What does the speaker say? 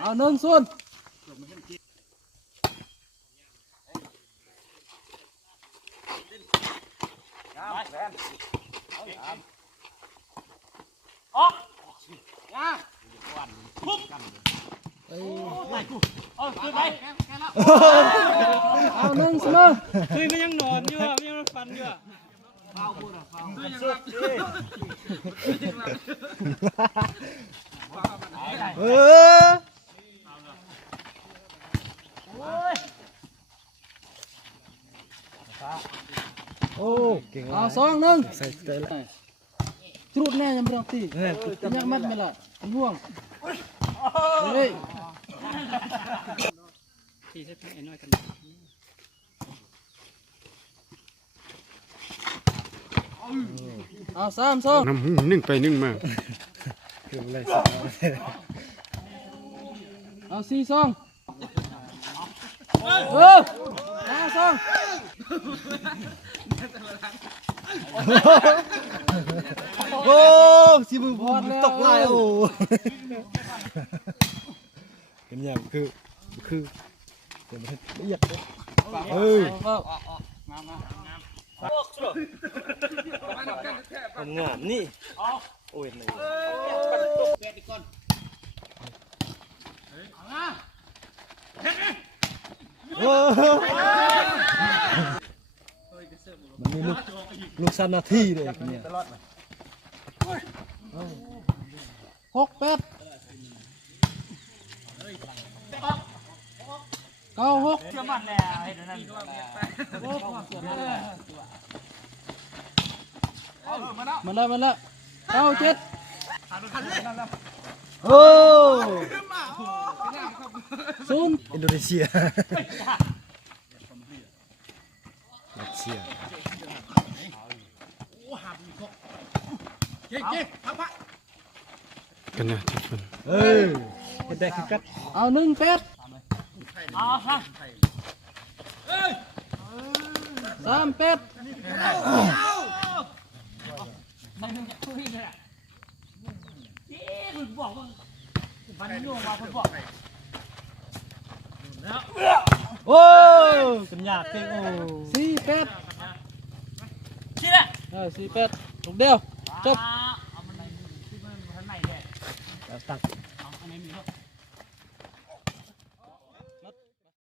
เอาหนึ่งส่วนเอาหนึ่งเสมอคือมันยังนอนอยู่มันยังฟันอยู่เฝ้าพูดอ่ะเฝ้าสุดโอ้เก่งเอาสองหนึ่งใส่เตะจุดแน่ยังไม่ต้องตียังมัดไม่ละห่วงเฮ้ยตีเส้นไอ้น้อยกันเอาสามสองน้ำหูนึ่งไปนึ่งมาเอาสี่สองห้าสองโอ้สิมือบอลตกลายโอ้เป็นอย่างคือเป็นละเอียดงามนี่โอ้ยเลยมันมีลูก3 นาทีเลยเนี่ย6 8 9 6เชื่อมันแน่ไอ้นั่นมันละ9 7โอ้ศูนย์อินโดนีเซียรัสเซียกันนะทุกคนเห็นได้คือกัดเอา1 8เอาครับ3 8โอ้สัญญาเก่งโอ้4 84 8ลูกเดียวจบตัก